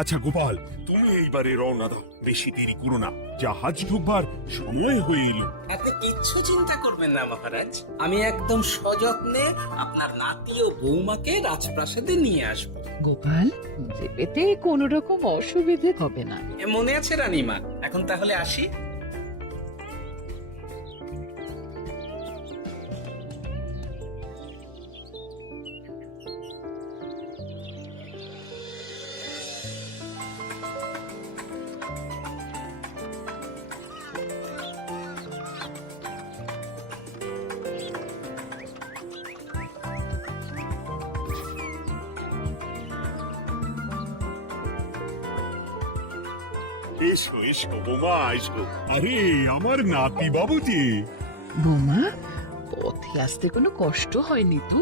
আচ্ছা গোপাল, তুমি এইবারে রওনা দাও, বেশি দেরি করো না, জাহাজ ঢুকবার সময় হয়ে এলো। এতে কিচ্ছু চিন্তা করবেন না মহারাজ, আমি একদম সযত্নে আপনার নাতি ও বৌমাকে রাজপ্রাসাদে নিয়ে আসব। গোপাল, যেতে কোনো রকম অসুবিধে হবে না। মনে আছে রানীমা? এখন তাহলে আসি। এসো এসো বোমা, এসো। আরে আমার নাতি বাবু যে। বৌমা, পথে আসতে কোনো কষ্ট হয়নি তো?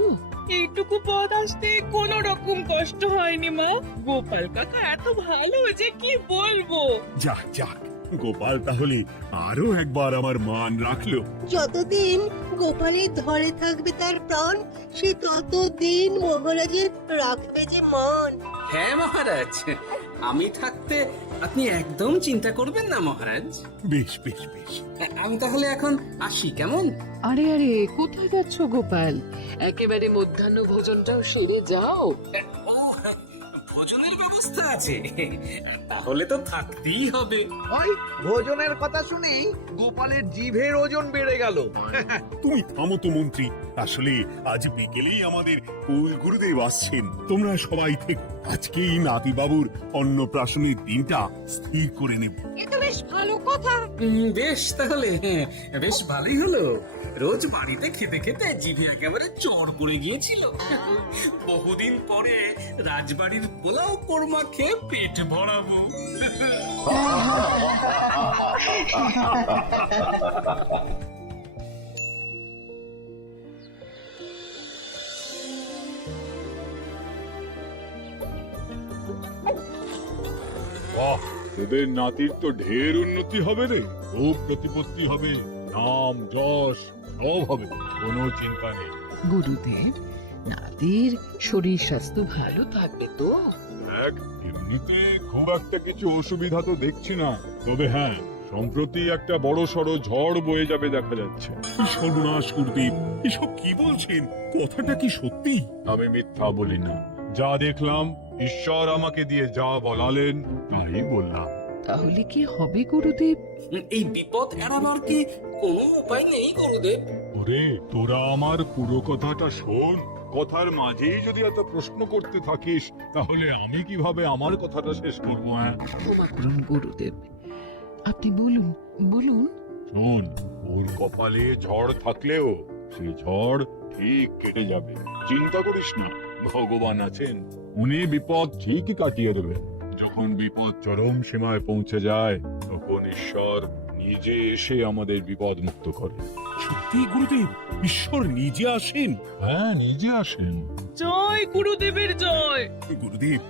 এইটুকু পথ আসতে কোনো রকম কষ্ট হয়নি মা। গোপাল কাকা এত ভালো যে কি বলবো। যাক যাক, গোপাল তাহলে আরো একবার আমার মান রাখলো। যতদিন গোপালের ধরে থাকবে তার প্রাণ, সে ততদিন মহারাজের রাখবে যে মান। হ্যাঁ মহারাজ, আমি থাকতে আপনি একদম চিন্তা করবেন না মহারাজ। বেশ বেশ বেশ। আমি তাহলে এখন আসি, কেমন? আরে আরে, কোথায় যাচ্ছ গোপাল? একেবারে মধ্যাহ্ন ভোজনটাও সেরে যাও। ও, ভোজনের ব্যবস্থা আছে, তাহলে তো থাকতেই হবে। ওই ভোজনের কথা শুনেই গোপালের জিভের ওজন বেড়ে গেল। তুমি থামো তো মন্ত্রী, আসলে আজ বিকেলেই আমাদের কুল গুরুদেব আসছেন। তোমরা সবাই থেকো, আজকেই নাতি বাবুর অন্নপ্রাশনের দিনটা স্থির করে নেব। বেশ তাহলে, বেশ ভালোই হলো। রোজ বাড়িতে খেতে খেতে জিভে একেবারে চড় পড়ে গিয়েছিল। বহুদিন পরে রাজবাড়ির পোলাও কোরমা খেয়ে পেট ভরাবো। বাহ, তোদের নাতির তো ঢের উন্নতি হবে রে, খুব প্রতিপত্তি হবে, নাম যশ সব হবে, কোনো চিন্তা নেই। গুরুদেব, নাতির শরীর স্বাস্থ্য ভালো থাকবে তো? দেখ, এমনিতে খুব একটা কিছু অসুবিধা তো দেখছি না, তবে হ্যাঁ, সম্প্রতি একটা বড় সড়ো ঝড় বয়ে যাবে দেখা যাচ্ছে। কি সর্বনাশ গুরুদেব, এসব কি বলছেন? কথাটা কি সত্যি? আমি মিথ্যা বলি না, যা দেখলাম, ঈশ্বর আমাকে দিয়ে যা বলালেন তাই বললাম। তাহলে কি হবে গুরুদেব? এই বিপদ এড়াবার কি কোনো উপায় নেই গুরুদেব? ওরে, তোরা আমার পুরো কথাটা শোন, কথার মাঝেই যদি এত প্রশ্ন করতে থাকিস তাহলে আমি কিভাবে আমার কথাটা শেষ করবো? হ্যাঁ, ক্ষমা করুন গুরুদেব, আপনি বলুন বলুন। শোন, ওর কপালে ঝড় থাকলেও সেই ঝড় ঠিক কেটে যাবে, চিন্তা করিস না, ভগবান আছেন, উনি বিপদ ঠিকই কাটিয়ে দেবেন। যখন বিপদ চরম সীমায় পৌঁছে যায় তখন ঈশ্বর নিজে এসে আমাদের বিপদ মুক্ত করে। সত্যি গুরুদেব, ঈশ্বর নিজে আসেন? হ্যাঁ, নিজে আসেন। জয় গুরুদেবের জয়। গুরুদেব,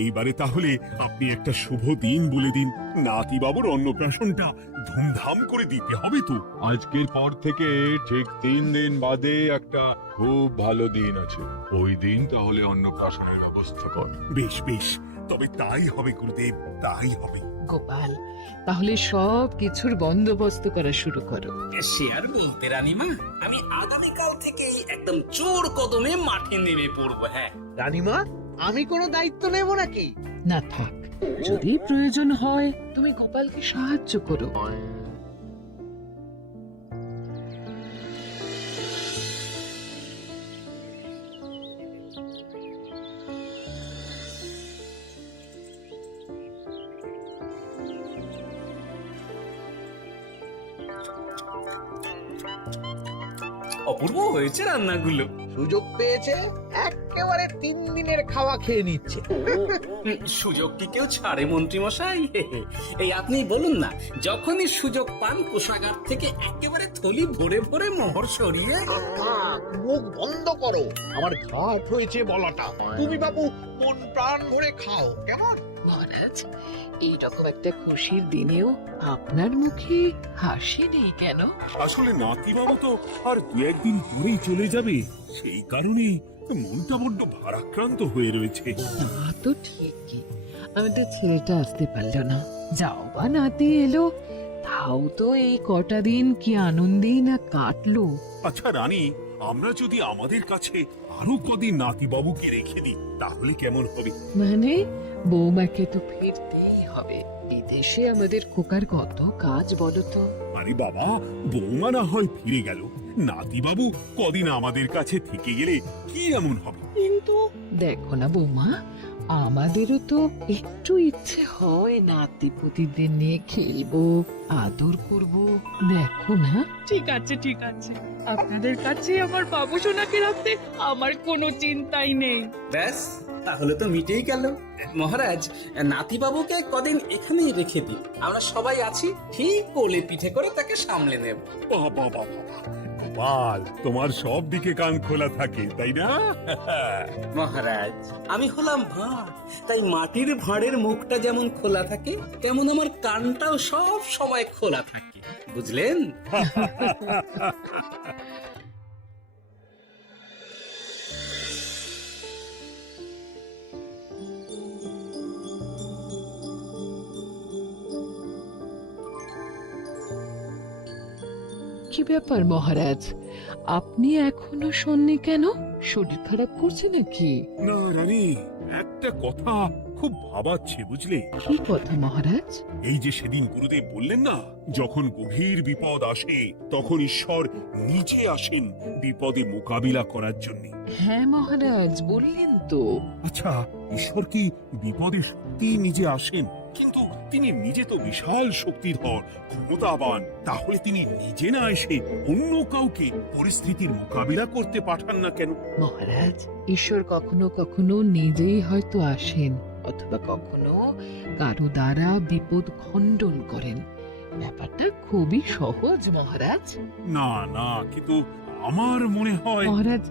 এইবারে তাহলে আপনি একটা শুভ দিন বলে দিন, নাতি বাবুর অন্নপ্রাশনটা ধুমধাম করে দিতে হবে তো। আজকের পর থেকে ঠিক 3 দিন বাদে একটা খুব ভালো দিন আছে, ওই দিন তাহলে অন্নপ্রাশনের ব্যবস্থা কর। বেশ বেশ, তবে তাই হবে গুরুদেব, তাই হবে। গোপাল, তাহলে সব কিছুর বন্দোবস্ত করা শুরু করো। সে আর বলতে রানীমা, আমি আগামীকাল থেকেই একদম জোর কদমে মাঠে নেমে পড়বো। হ্যাঁ রানীমা, আমি কোনো দায়িত্ব নেব নাকি? না থাক, যদি প্রয়োজন হয় তুমি গোপালকে সাহায্য করো। অপূর্ব হয়েছে রান্নাগুলো। সুযোগ পেয়েছে, একেবারে 3 দিনের খাওয়া খেয়ে নিচ্ছে। সুযোগ কি কেউ ছাড়ে মন্ত্রী মশাই? এই আপনি বলুন না, যখনই সুযোগ পান কোষাগার থেকে একেবারে থলি ভরে ভরে মোহর সরিয়ে। থাক, মুখ বন্ধ করো, আমার ঘাট হয়েছে বলাটা। তুমি বাবু মন প্রাণ ভরে খাও, কেমন? মহারাজ, এইরকম একটা খুশির দিনেও আপনার মুখে হাসি নেই কেন? আসলে নাতি বাবু তো আর 2-1 দিন পরেই চলে যাবে, সেই কারণেই মনটা বড্ড ভারাক্রান্ত হয়ে রয়েছে। তা তো ঠিকই, আমাদের ছেলেটা আসতে পারলো না, যাও বা নাতি এলো, তাও তো এই কটা দিন কি আনন্দেই না কাটলো। আচ্ছা রানী, আমরা যদি আমাদের কাছে আরো কদিন নাতিবাবুকে রেখে দিই তাহলে কেমন হবে? মানে বৌমাকে তো ফিরতেই হবে, বিদেশে আমাদের খোকার কত কাজ বলো তো। আরে বাবা, বৌমা না হয় ফিরে গেল, নাতিবাবু কদিন আমাদের কাছে থেকে গেলে কি এমন হবে? কিন্তু দেখো না বৌমা, আমাদেরও তো একটু ইচ্ছে হয় নাতিপুতিদের নিয়ে খেলবো, আদর করব। দেখো না, ঠিক আছে ঠিক আছে, আপনাদের কাছে আমার বাবু সোনাকে রাখতে আমার কোনো চিন্তাই নেই। ব্যাস, তাহলে তো মিটেই গেল। মহারাজ, নাতিবাবুকে কদিন এখানেই রেখে দিন, আমরা সবাই আছি, ঠিক কোলে পিঠে করে তাকে সামলে নেব। বাবা বাবা, গোপাল, তোমার সব দিকে কান খোলা থাকে তাই না? মহারাজ, আমি হলাম ভাঁড়, তাই মাটির ভাঁড়ের মুখটা যেমন খোলা থাকে তেমন আমার কানটাও সব সময় খোলা থাকে, বুঝলেন? কি ব্যাপার মহারাজ, আপনি এখনো শোননি কেন? শরীর খারাপ করছে নাকি? না রানী, একটা কথা খুব ভাবাচ্ছে বুঝলে। কি কথা মহারাজ? এই যে সেদিন গুরুদেব বললেন না, যখন গভীর বিপদ আসে তখন ঈশ্বর নিজে আসেন বিপদে মোকাবিলা করার জন্য। হ্যাঁ মহারাজ, বললেন তো। আচ্ছা, ঈশ্বর কি বিপদে সত্যি নিজে আসেন? কিন্তু তিনি নিজে তো বিশাল শক্তিধর, ক্ষমতাবান, তাহলে তিনি নিজে না এসে অন্য কাউকে পরিস্থিতির মোকাবিলা করতে পাঠান না কেন? মহারাজ, ঈশ্বর কখনো কখনো নিজেই হয়তো আসেন, অথবা কখনো কারো দ্বারা বিপদ খণ্ডন করেন। ব্যাপারটা খুবই সহজ মহারাজ। না না, কিন্তু আমার মনে হয়। মহারাজ,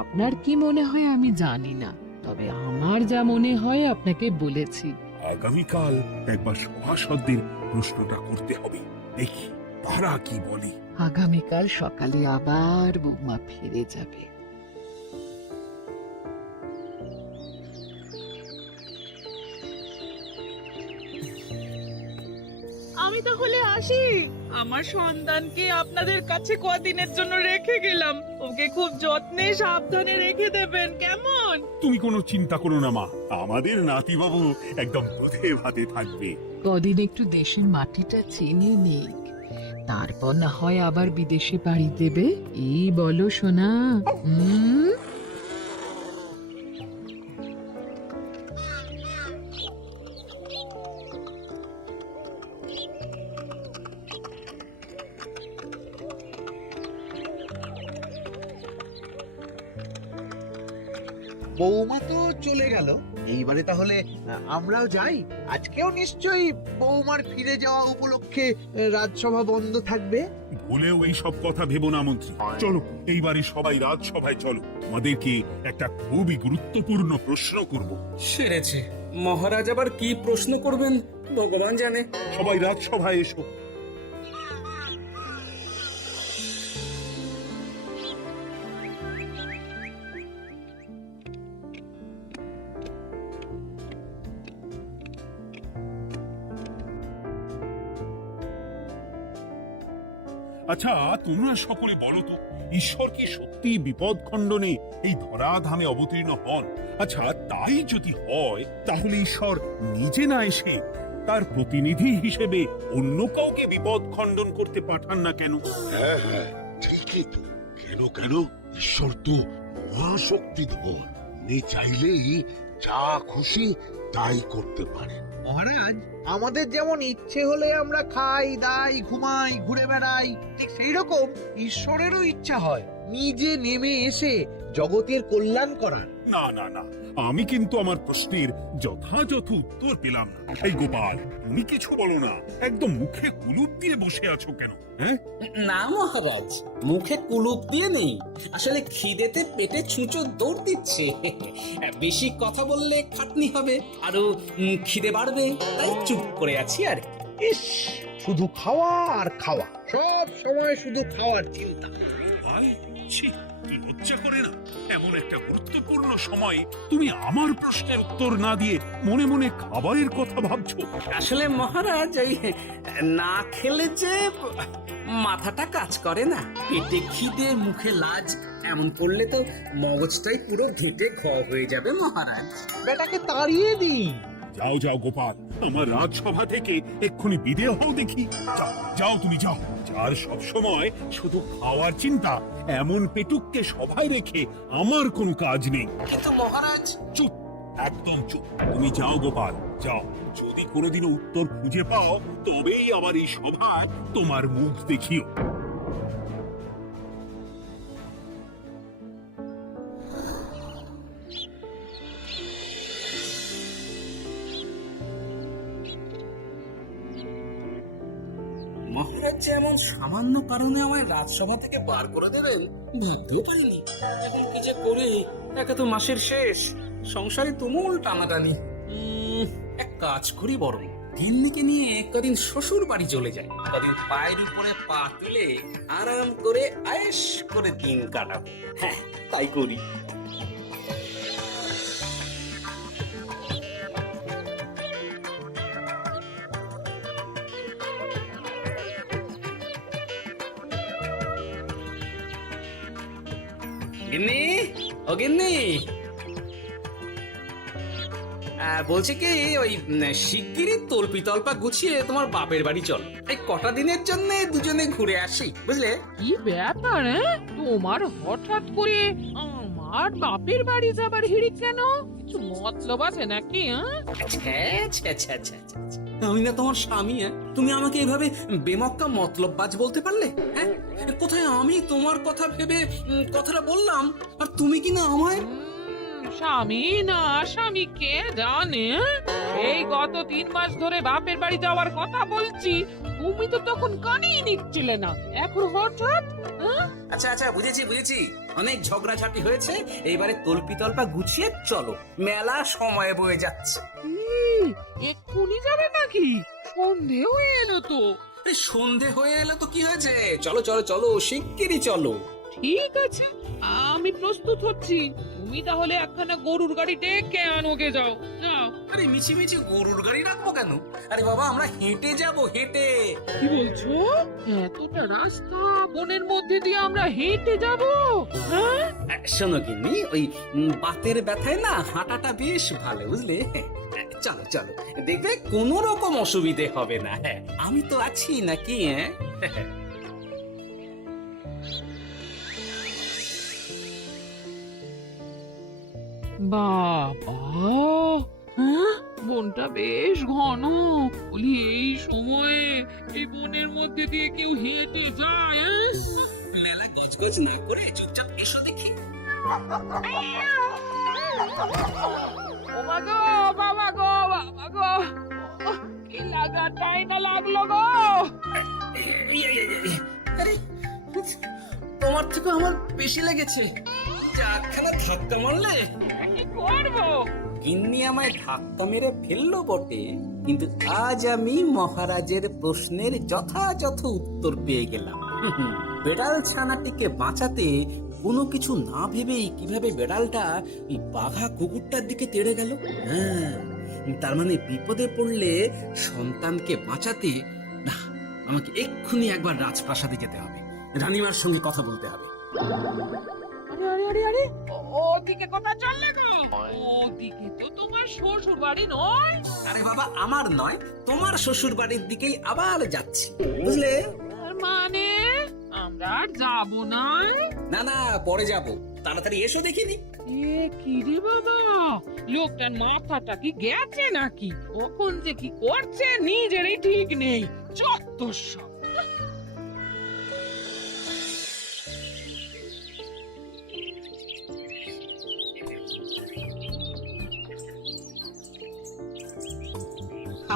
আপনার কি মনে হয় আমি জানি না, তবে আমার যা মনে হয় আপনাকে বলেছি। আগামীকাল একবার সভাসদদের প্রশ্নটা করতে হবে, দেখি তারা কি বলে। আগামীকাল সকালে আবার বৌমা ফিরে যাবে। আমি তাহলে আসি, আমার সন্তানকে আপনাদের কাছে কদিনের জন্য রেখে গেলাম, ওকে খুব যত্নে সাবধানে রেখে দেবেন কেমন? তুমি কোনো চিন্তা করো না মা, আমাদের নাতিবাবু একদম দুধে ভাতে থাকবে। কদিন একটু দেশের মাটিটা চিনি নিক, তারপর না হয় আবার বিদেশে পাড়ি দেবে। এই বলো সোনা। বৌমা তো চলে গেল, এইবারে তাহলে আমরাও যাই। আজকেও নিশ্চয়ই বৌমার ফিরে যাওয়া উপলক্ষে রাজসভা বন্ধ থাকবে। ভুলেও এই সব কথা ভেবো না মন্ত্রী। চলো এইবারে সবাই রাজসভায় চলো, তোমাদেরকে একটা খুবই গুরুত্বপূর্ণ প্রশ্ন করব। সেরেছে, মহারাজ আবার কি প্রশ্ন করবেন ভগবান জানে। সবাই রাজসভায় এসো। আচ্ছা, তোমরা সকলে বলো তো, ঈশ্বর কি সত্যি বিপদ খণ্ডনে এই ধরাধামে অবতীর্ণ হন? আচ্ছা, তাই যদি হয় তাহলে ঈশ্বর নিজে না এসে তার প্রতিনিধি হিসেবে অন্য কাউকে বিপদ খণ্ডন করতে পাঠান না কেন? হ্যাঁ হ্যাঁ, ঠিকই তো। কেন কেন, ঈশ্বর তো মহাশক্তিধর, উনি চাইলেই যা খুশি তাই করতে পারেন। মহারাজ, আমাদের যেমন ইচ্ছে হলে আমরা খাই দাই ঘুমাই ঘুরে বেড়াই, ঠিক সেই রকম ঈশ্বরেরও ইচ্ছা হয় নিজে নেমে এসে জগতের কল্যাণ করার। না না না, আমি কিন্তু আমার প্রশ্নের যথাযথ উত্তর পেলাম না। এই গোপাল, তুমি কিছু বলো না, একদম মুখে কুলুপ দিয়ে বসে আছো কেন? হ্যাঁ, না মহারাজ, মুখে কুলুপ দিয়ে নেই, আসলে খিদেতে পেটে ছুঁচো দৌড় দিচ্ছে। বেশি কথা বললে খাটনি হবে, আরো খিদে বাড়বে, তাই চুপ করে আছি আর কি। ইস, শুধু খাওয়া আর খাওয়া, সব সময় শুধু খাওয়ার চিন্তা। গোপাল, ছি, লজ্জা করে না? এমন একটা গুরুত্বপূর্ণ সময় তুমি আমার প্রশ্নের উত্তর না দিয়ে মনে মনে খাবারের কথা ভাবছো। আসলে মহারাজ এই না খেলে যে মাথাটা কাজ করে না, পেটে খিদে মুখে লাজ, এমন করলে তো মগজটাই পুরো ঘেটে ঘ হয়ে যাবে মহারাজ। বেটাকে তাড়িয়ে দিন। যাও যাও গোপাল, আমার রাজসভা থেকে এক্ষুনি বিদেয় হও দেখি। যাও যাও, তুমি যাও। যার সব সময় শুধু খাওয়ার চিন্তা, এমন পেটুককে সভায় রেখে আমার কোনো কাজ নেই। কিন্তু মহারাজ, চুপ, একদম চুপ। তুমি যাও গোপাল, যাও। যদি কোনোদিনও উত্তর খুঁজে পাও তবেই আবার এই সভায় তোমার মুখ দেখিও। মহারাজ যে এমন সামান্য কারণে আমায় রাজসভা থেকে বার করে দেবেন ভাবতেও পারিনি। এখন কি যে করি, একে তো মাসের শেষ, সংসারে তুমুল টানাটানি। এক কাজ করি বরং, গিন্নিকে নিয়ে কদিন শ্বশুর বাড়ি চলে যায়, কদিন পায়ের উপরে পা তুলে আরাম করে আয়েশ করে দিন কাটাবো। হ্যাঁ, তাই করি। গিন্নি, ও গিন্নি, বলছি কি, ওই শিগগিরই তল্পি তল্পা গুছিয়ে তোমার বাপের বাড়ি চল। এই কটা দিনের জন্য দুজনে ঘুরে আসি, বুঝলে? কি ব্যাপার? তোমার হঠাৎ করে আমার বাপের বাড়ি যাবার হিড়িক কেন? কিছু মতলব আছে নাকি? আমি না তোমার স্বামী? তুমি আমাকে এভাবে বেমক্কা মতলববাজ বলতে পারলে? হ্যাঁ, কোথায় আমি তোমার কথা ভেবে কথাটা বললাম, আর তুমি কি না আমায় স্বামী না স্বামী কে জানে? এই গত 3 মাস ধরে বাপের বাড়ি যাওয়ার কথা বলছি, তুমি তো তখন কানেই নিচ্ছিলে না, এখন হঠাৎ? আচ্ছা আচ্ছা, বুঝেছি বুঝেছি, অনেক ঝগড়াঝাটি হয়েছে, এইবারে তল্পি তল্পা গুছিয়ে চলো, মেলা সময় বয়ে যাচ্ছে। এক্ষুনি যাবে নাকি? সন্ধে হয়ে এলো তো। এই সন্ধে হয়ে এলো তো কি হয়েছে, চলো চলো চলো, শিগগিরই চলো। ঠিক আছে, আমি প্রস্তুত হচ্ছি। তুমি তাহলে একখানা গরুর গাড়ি ডেকে আনোগে, যাও যাও। আরে মিছিমিছি গরুর গাড়ি রাখবো কেন? আরে বাবা, আমরা হেঁটে যাব, হেঁটে। কি বলছো? এতটা রাস্তা বনের মধ্যে দিয়ে আমরা হেঁটে যাব? হ্যাঁ, শোনো গিন্নি, ওই বাতের ব্যথায় না হাঁটাটা বেশ ভালো, বুঝলে? চলো চলো, দেখবে কোনো রকম অসুবিধে হবে না। হ্যাঁ, আমি তো আছি নাকি? হ্যাঁ, বাবা, বনটা বেশ ঘন। বলি, এই সময়ে এই বনের মধ্যে দিয়ে কেউ হেঁটে যায়? মেলা গজগজ না করে চুপচাপ এসো দেখি। ও মা গো, বাবা গো, বাবা গো, কি লাগাটাই না লাগলো গো। আরে, তোমার থেকে আমার বেশি লেগেছে, একখানা ধাক্কা মারলে। কি করবো? গিন্নি আমায় ধাক্কা মেরে ফেললো বটে, কিন্তু আজ আমি মহারাজের প্রশ্নের যথাযথ উত্তর পেয়ে গেলাম। বেড়াল ছানাটিকে বাঁচাতে কোনো কিছু না ভেবেই কিভাবে বেড়ালটা এই বাঘা কুকুরটার দিকে তেড়ে গেল। হ্যাঁ, তার মানে বিপদে পড়লে সন্তানকে বাঁচাতে না, আমাকে এক্ষুনি একবার রাজপ্রাসাদে যেতে হবে, রানীমার সঙ্গে কথা বলতে হবে। আরে আরে আরে আরে, ওদিকে কথা চললে গো? ওদিকে তো তোমার শ্বশুর বাড়ি নয়? আরে বাবা, আমার নয়, তোমার শ্বশুর বাড়ির দিকেই আবার যাচ্ছি, বুঝলে? তার মানে আমরা আর যাবো না? না না, পরে যাব, তাড়াতাড়ি এসো দেখিনি। এ কি রে বাবা, লোকটার মাথাটা কি গেছে নাকি? কখন যে কি করছে নিজেরই ঠিক নেই, চত্বর সব।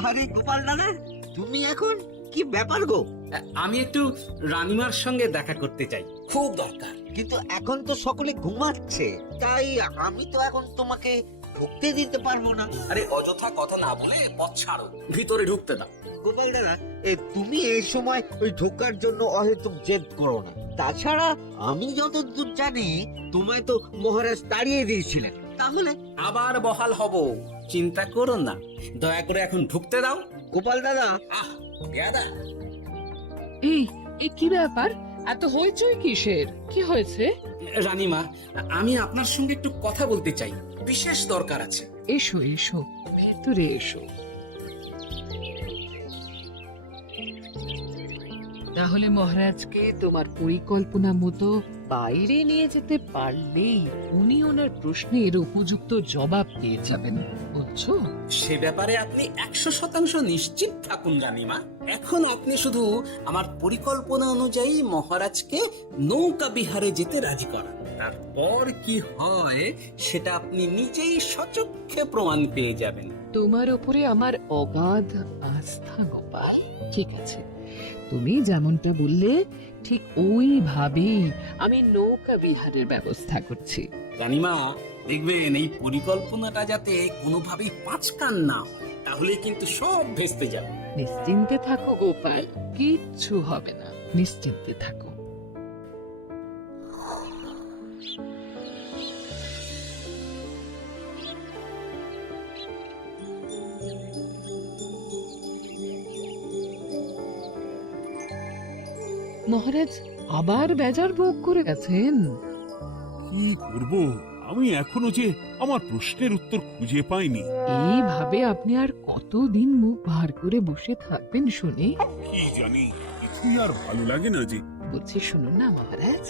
আরে গোপাল দাদা, তুমি এখন কি ব্যাপার গো? আমি একটু রানীমার সঙ্গে দেখা করতে চাই, খুব দরকার। কিন্তু এখন তো সকলে ঘুমাচ্ছে, তাই আমি তো এখন তোমাকে ঢুকতে দিতে পারবো না। আরে অযথা কথা না বলে পথ ছাড়ো, ভিতরে ঢুকতে দাও। গোপাল দাদা, তুমি এই সময় ওই ঢোকার জন্য অহেতুক জেদ করো না। তাছাড়া আমি যতদূর জানি তোমায় তো মহারাজ তাড়িয়ে দিয়েছিলেন। তাহলে আবার বহাল হব, চিন্তা করো না। দয়া করে এখন ঢুকতে দাও। গোপাল দাদা, দাদা, এই এই কি ব্যাপার? এত হইচই কিসের? কি হয়েছে? রানীমা, আমি আপনার সঙ্গে একটু কথা বলতে চাই, বিশেষ দরকার আছে। এসো এসো, ভেতরে এসো। তাহলে মহারাজকে তোমার পরিকল্পনা মতো বাইরে নিয়ে যেতে পারলেই উনি ওনার প্রশ্নের উপযুক্ত জবাব পেয়ে যাবেন, বুঝছো? সে ব্যাপারে আপনি 100% নিশ্চিত থাকুন রানীমা। এখন আপনি শুধু আমার পরিকল্পনা অনুযায়ী মহারাজকে নৌকা বিহারে যেতে রাজি করান। তারপর কি হয় সেটা আপনি নিজেই সচক্ষে প্রমাণ পেয়ে যাবেন। তোমার উপরে আমার অগাধ আস্থা গোপাল। ঠিক আছে, তুমি যেমনটা বললে ঠিক ওইভাবেই আমি নৌকা বিহারের ব্যবস্থা করছি। রানীমা, দেখবেন এই পরিকল্পনাটা যাতে কোনোভাবেই পাঁচকান না হয়, তাহলে কিন্তু সব ভেস্তে যাবে। নিশ্চিন্তে থাকো গোপাল, কিচ্ছু হবে না, নিশ্চিন্তে থাকো। মহারাজ আবার বেজার ভোগ করে গেছেন। কি করব? আমি এখনো যে আমার প্রশ্নের উত্তর খুঁজে পাইনি। এইভাবে আপনি আর কতদিন মুখ ভার করে বসে থাকবেন শুনে? কি জানি, কিছুই আর ভালো লাগে না যে। বলছি শুনুন না মহারাজ,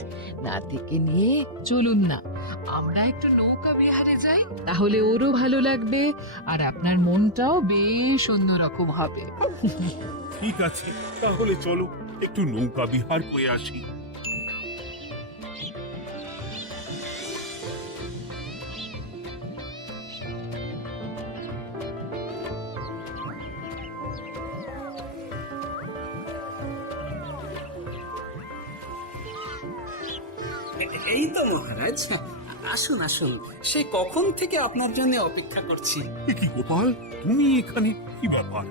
নাতিকে নিয়ে চলুন না, আমরা একটু নৌকা বিহারে যাই, তাহলে ওরও ভালো লাগবে আর আপনার মনটাও বেশ অন্যরকম হবে। ঠিক আছে, তাহলে চলো একটু নৌকা বিহার করে আসি। এই তো মহারাজ, আসুন আসুন, সে কখন থেকে আপনার জন্য অপেক্ষা করছি। এ কি গোপাল, তুমি এখানে? কি ব্যাপার?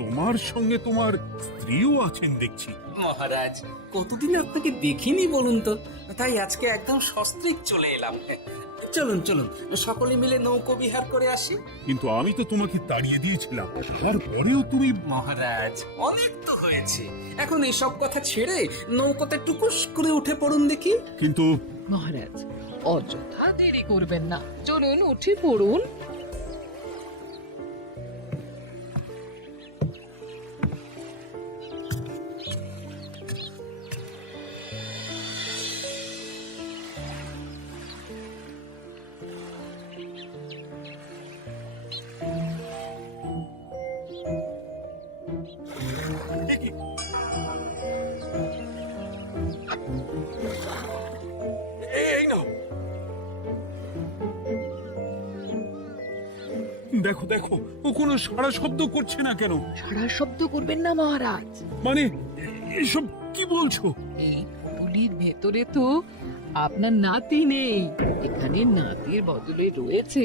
তোমার সঙ্গে তোমার স্ত্রীও আছেন দেখছি। মহারাজ, কতদিন আপনাকে দেখিনি বলুন তো, তাই আজকে একদম সস্ত্রীক চলে এলাম। চলুন চলুন, সকলে মিলে নৌকো বিহার করে আসি। কিন্তু আমি তো তোমাকে তাড়িয়ে দিয়েছিলাম, তারপরেও তুমি। মহারাজ, অনেক তো হয়েছে, এখন এইসব কথা ছেড়ে নৌকোতে টুকুস করে উঠে পড়ুন দেখি। কিন্তু মহারাজ অযথা দেরি করবেন না, চলুন উঠে পড়ুন। এই নাও, দেখো দেখো, ও কোনো সাড়া শব্দ করছে না কেন? সারা শব্দ করবেন না মহারাজ, মানে এসব কি বলছো? এই পুটুলির ভেতরে তো আপনার নাতি নেই, এখানে নাতির বদলে রয়েছে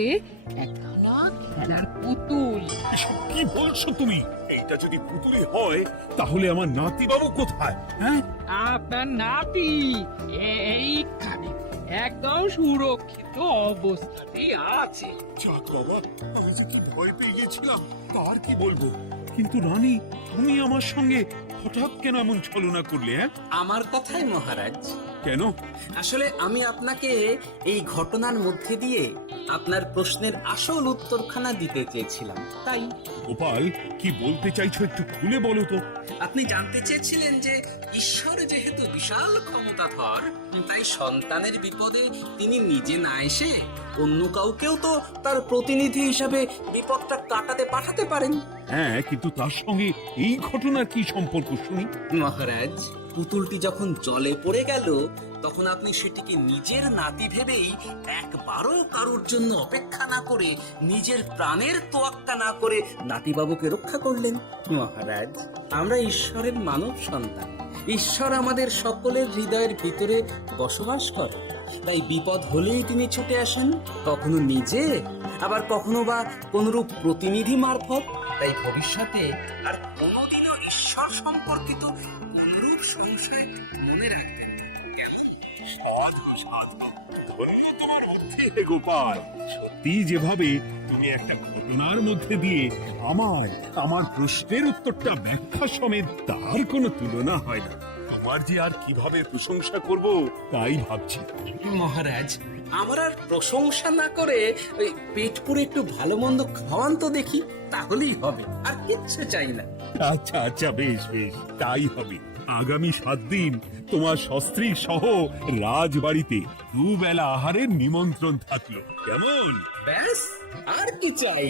একখানা খেলার পুতুল। এসব কি বলছো তুমি? এইটা যদি পুতুলে হয় তাহলে আমার নাতি বাবু কোথায়? হ্যাঁ, আপনার নাতি এইখানে একদম সুরক্ষিত অবস্থাতেই আছে। যাক বাবা, আমি যে কি ভয় পেয়ে গেছিলাম তার কি বলবো। কিন্তু রানী, তুমি আমার সঙ্গে হঠাৎ কেন এমন ছলনা করলে? হ্যাঁ, আমার কথাই মহারাজ, কেন? আসলে আমি আপনাকে এই ঘটনার মধ্যে দিয়ে আপনার প্রশ্নের আসল উত্তরখানা দিতে চেয়েছিলাম, তাই। গোপাল, কি বলতে চাইছো একটু খুলে বলো তো। আপনি জানতে চেয়েছিলেন যে ঈশ্বর যেহেতু বিশাল ক্ষমতাধর, তাই সন্তানের বিপদে তিনি নিজে না এসে অন্য কাউকেও তো তার প্রতিনিধি হিসাবে বিপদটা কাটাতে পাঠাতে পারেন। হ্যাঁ, কিন্তু তার সঙ্গে এই ঘটনার কি সম্পর্ক শুনি? মহারাজ, পুতুলটি যখন জলে পড়ে গেল তখন আপনি সেটিকে নিজের নাতি ভেবেই একবারও কারোর জন্য অপেক্ষা না করে নিজের প্রাণের তোয়াক্কা না করে নাতিবাবুকে রক্ষা করলেন। মহারাজ, আমরা ঈশ্বরের মানব সন্তান, ঈশ্বর আমাদের সকলের হৃদয়ের ভিতরে বসবাস করে, তাই বিপদ হলেই তিনি ছুটে আসেন, কখনো নিজে, আবার কখনো বা কোনরূপ প্রতিনিধি মারফত। তাই ভবিষ্যতে আর কোনোদিনও ঈশ্বর সম্পর্কিত অনুরূপ সংশয় মনে রাখবেন না। কেমন? সাধু সাধু, ধন্য তোমার বুদ্ধি হে গোপাল। সত্যি যেভাবে তুমি একটা ঘটনার মধ্যে দিয়ে আমার প্রশ্নের উত্তরটা ব্যাখ্যা সমেত, তার কোনো তুলনা হয় না। তোমার যে আর কিভাবে প্রশংসা করব তাই ভাবছি। মহারাজ, আমার আর প্রশংসা না করে ওই পেট পুরে একটু ভালো মন্দ খাওয়ান তো দেখি, তাহলেই হবে, আর কিচ্ছু চাই না। আচ্ছা আচ্ছা, বেশ বেশ, তাই হবে। আগামী 7 দিন তোমার সস্ত্রী সহ রাজবাড়িতে দুবেলা আহারের নিমন্ত্রণ থাকলো, কেমন? ব্যাস, আর কি চাই?